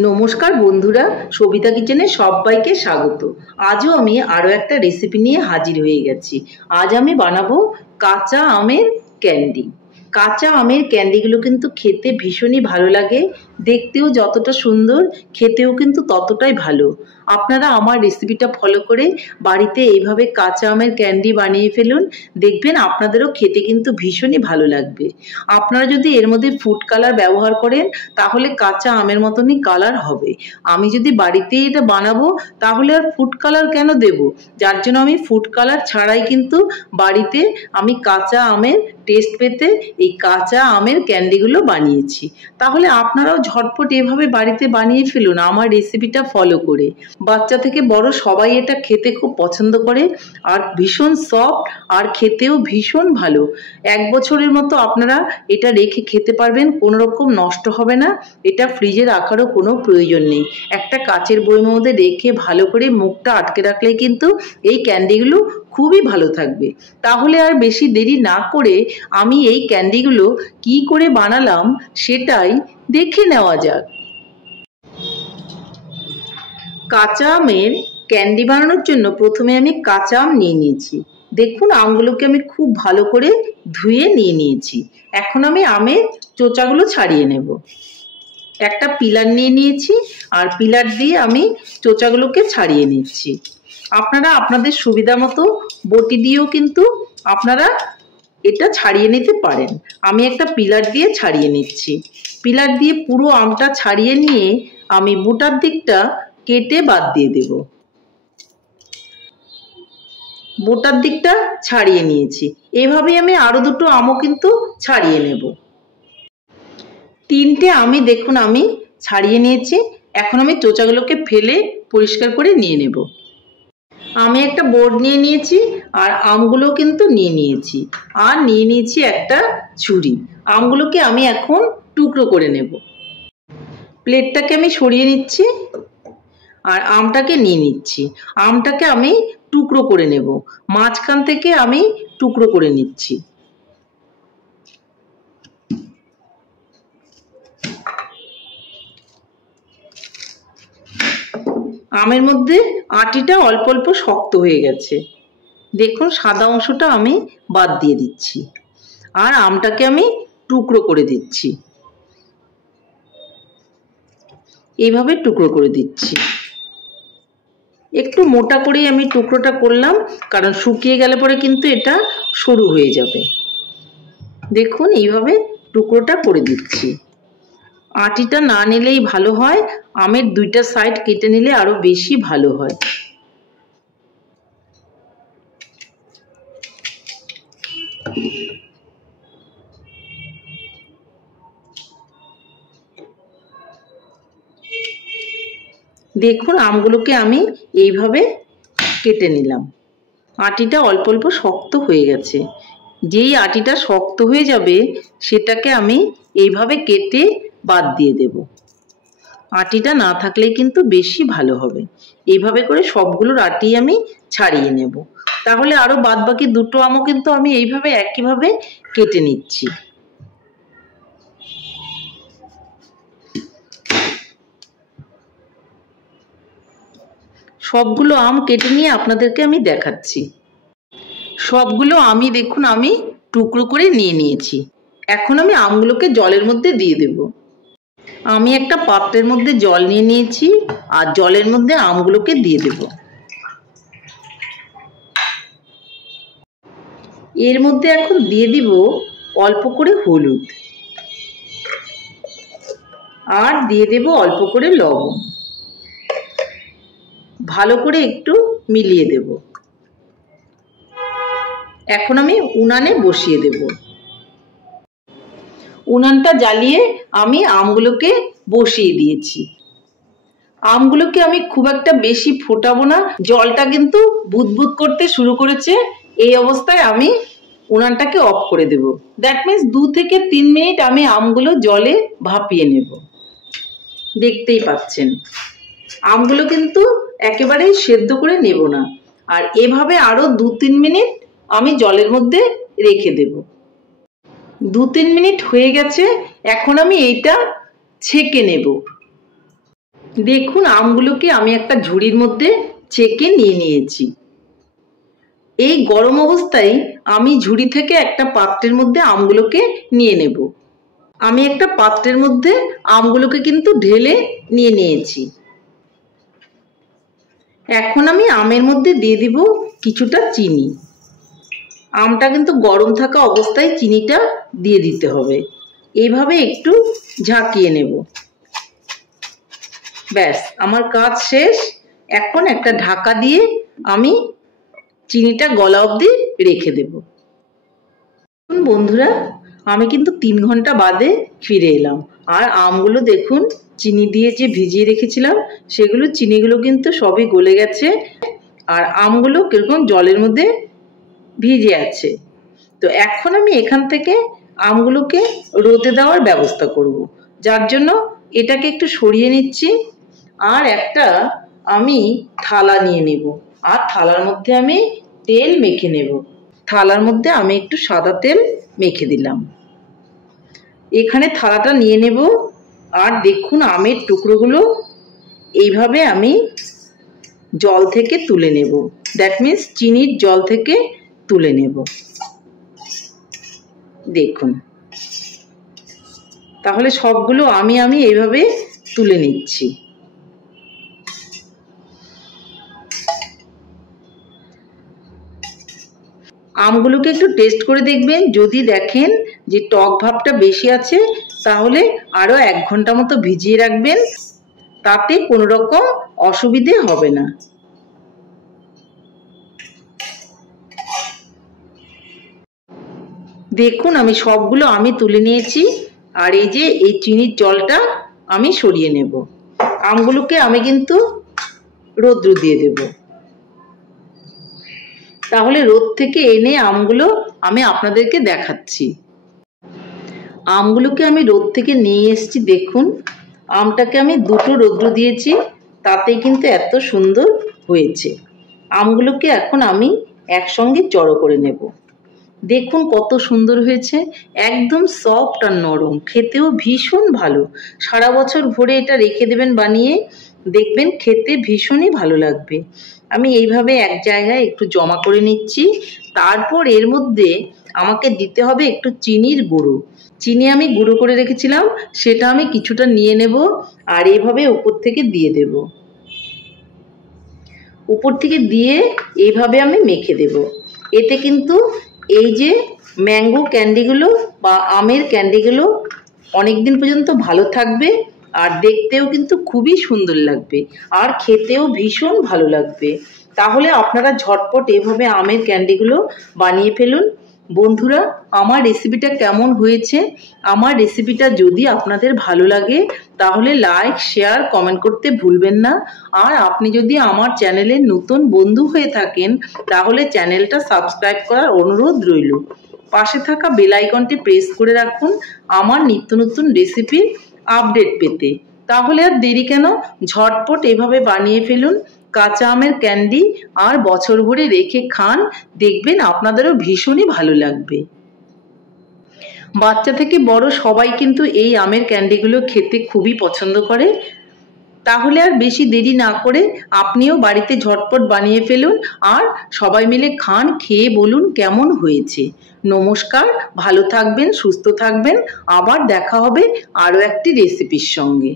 নমস্কার বন্ধুরা, সবিতা কিচেনে সবাইকে স্বাগত। আজও আমি আরও একটা রেসিপি নিয়ে হাজির হয়ে গেছি। আজ আমি বানাবো কাঁচা আমের ক্যান্ডি। কাঁচা আমের ক্যান্ডিগুলো কিন্তু খেতে ভীষণই ভালো লাগে, দেখতেও যতটা সুন্দর খেতেও কিন্তু ততটাই ভালো। আপনারা আমার রেসিপিটা ফলো করে বাড়িতে এইভাবে কাঁচা আমের ক্যান্ডি বানিয়ে ফেলুন, দেখবেন আপনাদেরও খেতে কিন্তু ভীষণই ভালো লাগবে। আপনারা যদি এর মধ্যে ফুড কালার ব্যবহার করেন তাহলে কাঁচা আমের মতনই কালার হবে। আমি যদি বাড়িতেই এটা বানাবো তাহলে আর ফুড কালার কেন দেব? যার জন্য আমি ফুড কালার ছাড়াই কিন্তু বাড়িতে আমি কাঁচা আমের টেস্ট পেতে এই কাঁচা আমের ক্যান্ডিগুলো বানিয়েছি। তাহলে আপনারাও ঝটপট এভাবে বাড়িতে বানিয়ে ফেলুন আমার রেসিপিটা ফলো করে। বাচ্চা থেকে বড় সবাই এটা খেতে খুব পছন্দ করে, আর ভীষণ সফট আর খেতেও ভীষণ ভালো। 1 বছরের মতো আপনারা এটা রেখে খেতে পারবেন, কোনো রকম নষ্ট হবে না। এটা ফ্রিজে রাখারও কোনো প্রয়োজন নেই। একটা কাচের বইয়ের মধ্যে রেখে ভালো করে মুখটা আটকে রাখলে কিন্তু এই ক্যান্ডিগুলো খুবই ভালো থাকবে। তাহলে আর বেশি দেরি না করে আমি এই ক্যান্ডিগুলো কি করে বানালাম সেটাই দেখে নেওয়া যাক। কাঁচা আমের ক্যান্ডি বানানোর জন্য প্রথমে আমি কাঁচা আম নিয়ে নিয়েছি। দেখুন আমগুলোকে আমি খুব ভালো করে ধুয়ে নিয়ে নিয়েছি। এখন আমি আমের চোচাগুলো ছাড়িয়ে নেব। একটা পিলার নিয়ে নিয়েছি, আর পিলার দিয়ে আমি চোচাগুলোকে ছাড়িয়ে নিচ্ছি। আপনারা আপনাদের সুবিধা মতো বটি দিয়েও কিন্তু আপনারা এটা ছাড়িয়ে নিতে পারেন। আমি একটা পিলার দিয়ে ছাড়িয়ে নিচ্ছি। পিলার দিয়ে পুরো আমটা ছাড়িয়ে নিয়ে আমি বোটার দিকটা কেটে বাদ দিয়ে দেব। বোটার দিকটা ছাড়িয়ে নিয়েছি। এভাবে আমি আরো দুটো আমও কিন্তু ছাড়িয়ে নেব। 3টে আমি দেখুন আমি ছাড়িয়ে নিয়েছি। এখন আমি চোচাগুলোকে ফেলে পরিষ্কার করে নিয়ে নেব। আমি একটা বোর্ড নিয়ে নিয়েছি, আর আমগুলো কিন্তু নিয়ে নিয়েছি, আর নিয়ে নিয়েছি একটা ছুরি। আমগুলোকে আমি এখন টুকরো করে নেব। প্লেটটাকে আমি সরিয়ে নিচ্ছি, আর আমটাকে নিয়ে নিচ্ছি। আমটাকে আমি টুকরো করে নেব, মাঝখান থেকে আমি টুকরো করে নিচ্ছি। আমের মধ্যে আটিটা অল্প অল্প শক্ত হয়ে গেছে, দেখুন সাদা অংশটা আমি বাদ দিয়ে দিচ্ছি, আর আমটাকে আমি টুকরো করে দিচ্ছি। এইভাবে টুকরো করে দিচ্ছি। একটু মোটা করেই আমি টুকরোটা করলাম, কারণ শুকিয়ে গেলে পরে কিন্তু এটা সরু হয়ে যাবে। দেখুন এইভাবে টুকরোটা করে দিচ্ছি। আটিটা না নিলেই ভালো হয়, আমের 2টা সাইড কেটে নিলে আরো বেশি ভালো হয়। দেখুন আমগুলোকে আমি এইভাবে কেটে নিলাম। আটিটা অল্প অল্প শক্ত হয়ে গেছে। যেই আটিটা শক্ত হয়ে যাবে সেটাকে আমি এইভাবে কেটে বাদ দিয়ে দেব। আটিটা না থাকলে কিন্তু বেশি ভালো হবে। এইভাবে করে সবগুলোর আটি আমি ছাড়িয়ে নেব। তাহলে আরো বাদবাকি 2টো আমও কিন্তু আমি এইভাবে একইভাবে কেটে নিচ্ছি। সবগুলো আম কেটে নিয়ে আপনাদেরকে আমি দেখাচ্ছি। সবগুলো আমি দেখুন আমি টুকরো করে নিয়ে নিয়েছি। এখন আমি আমগুলোকে জলের মধ্যে দিয়ে দেব। আমি একটা পাত্রের মধ্যে জল নিয়ে নিয়েছি, আর জলের মধ্যে আমগুলোকে দিয়ে দেব। এর মধ্যে এখন দিয়ে দিব অল্প করে হলুদ, আর দিয়ে দেব অল্প করে লবণ। ভালো করে একটু মিলিয়ে দেব। এখন আমি উনানে বসিয়ে দেব। উনানটা জ্বালিয়ে আমি আমগুলোকে বসিয়ে দিয়েছি। আমগুলোকে আমি খুব একটা বেশি ফোটাবো না, জলটা কিন্তু বুদবুদ করতে শুরু করেছে। এই অবস্থায় আমি উনানটাকে অফ করে দেব। দ্যাট মিন্স 2 থেকে 3 মিনিট আমি আমগুলো জলে ভাপিয়ে নেব। দেখতেই পাচ্ছেন আমগুলো কিন্তু একেবারেই সেদ্ধ করে নেব না, আর এভাবে আরো 2-3 মিনিট আমি জলের মধ্যে রেখে দেব। 2-3 মিনিট হয়ে গেছে। এখন আমি এইটা ছেঁকে নেব। দেখুন আমগুলোকে আমি একটা ঝুড়ির মধ্যে ছেঁকে নিয়ে নিয়েছি। এই গরম অবস্থায় আমি ঝুড়ি থেকে একটা পাত্রের মধ্যে আমগুলোকে নিয়ে নেব। আমি একটা পাত্রের মধ্যে আমগুলোকে কিন্তু ঢেলে নিয়ে নিয়েছি। এখন আমি আমের মধ্যে দিয়ে দিব কিছুটা চিনি। আমটা কিন্তু গরম থাকা অবস্থায় চিনিটা দিয়ে দিতে হবে। এইভাবে একটু ঝাঁকিয়ে নেব। ব্যাস, আমার কাজ শেষ। এখন একটা ঢাকা দিয়ে আমি চিনিটা গলা অবধি রেখে দেব। বন্ধুরা, আমি কিন্তু 3 ঘন্টা বাদে ফিরে এলাম। আর আমগুলো দেখুন, চিনি দিয়ে যে ভিজিয়ে রেখেছিলাম সেগুলো চিনিগুলো কিন্তু সবই গলে গেছে। আর আমগুলো কিরকম জলের মধ্যে ভিজে আছে। তো এখন আমি এখান থেকে আমগুলোকে রোদে দেওয়ার ব্যবস্থা করব। যার জন্য এটাকে একটু সরিয়ে নিচ্ছি। আর একটা আমি থালা নিয়ে নেব। আর থালার মধ্যে আমি তেল মেখে নেব। থালার মধ্যে আমি একটু সাদা তেল মেখে দিলাম। এখানে থালাটা নিয়ে নেব। আর দেখুন আমের টুকরোগুলো এইভাবে আমি জল থেকে তুলে নেব। দ্যাট মিন্স চিনির জল থেকে তুলে নেব। দেখুন, তাহলে সবগুলো আমি এইভাবে তুলে নিচ্ছি। আমগুলোকে একটু টেস্ট করে দেখবেন। যদি দেখেন যে টক ভাবটা বেশি আছে তাহলে আরো 1 ঘন্টা মতো ভিজিয়ে রাখবেন। তাতে কোনো রকম অসুবিধে হবে না। দেখুন আমি সবগুলো তুলে নিয়েছি। আর এই যে এই চিনির জলটা আমি সরিয়ে নেব। আমগুলোকে আমি কিন্তু রোদ্র দিয়ে দেব। তাহলে রোদ থেকে এনে আমগুলো আমি আপনাদেরকে দেখাচ্ছি। আমগুলোকে আমি রোদ থেকে নিয়ে এসেছি। দেখুন, আমটাকে আমি 2টো রোদ্র দিয়েছি, তাতেই কিন্তু এত সুন্দর হয়েছে। আমগুলোকে এখন আমি একসঙ্গে জড়ো করে নেব। দেখুন কত সুন্দর হয়েছে, একদম সফট আর নরম, খেতেও ভীষণ ভালো। সারা বছর ভরে এটা রেখে দেবেন বানিয়ে, দেখবেন খেতে ভীষণই ভালো লাগবে। আমি এইভাবে এক জায়গায় একটু জমা করে নিচ্ছি। তারপর এর মধ্যে আমাকে দিতে হবে একটু চিনির গুঁড়ো। চিনি আমি গুঁড়ো করে রেখেছিলাম, সেটা আমি কিছুটা নিয়ে নেব। আর এইভাবে উপর থেকে দিয়ে দেব। উপর থেকে দিয়ে এইভাবে আমি মেখে দেব। এতে কিন্তু এই যে ম্যাঙ্গো ক্যান্ডিগুলো বা আমের ক্যান্ডিগুলো অনেক দিন পর্যন্ত ভালো থাকবে। আর দেখতেও কিন্তু খুবই সুন্দর লাগবে। আর খেতেও ভীষণ ভালো লাগবে। তাহলে আপনারা ঝটপট এভাবে আমের ক্যান্ডিগুলো বানিয়ে ফেলুন। বন্ধুরা, আমার রেসিপিটা কেমন হয়েছে? আমার রেসিপিটা যদি আপনাদের ভালো লাগে তাহলে লাইক, শেয়ার, কমেন্ট করতে ভুলবেন না। আর আপনি যদি আমার চ্যানেলের নতুন বন্ধু হয়ে থাকেন তাহলে চ্যানেলটা সাবস্ক্রাইব করার অনুরোধ রইল। পাশে থাকা বেল আইকনটি প্রেস করে রাখুন আমার নিত্য নতুন রেসিপির আপডেট পেতে। তাহলে আর দেরি কেন, ঝটপট এভাবে বানিয়ে ফেলুন কাঁচা আমের ক্যান্ডি। আর বছর ভরে রেখে খান, দেখবেন আপনাদেরও ভীষণই ভালো লাগবে। বাচ্চা থেকে বড় সবাই কিন্তু এই আমের ক্যান্ডিগুলো খেতে খুবই পছন্দ করে। তাহলে আর বেশি দেরি না করে আপনিও বাড়িতে ঝটপট বানিয়ে ফেলুন আর সবাই মিলে খান, খেয়ে বলুন কেমন হয়েছে। নমস্কার, ভালো থাকবেন, সুস্থ থাকবেন। আবার দেখা হবে আরও একটি রেসিপির সঙ্গে।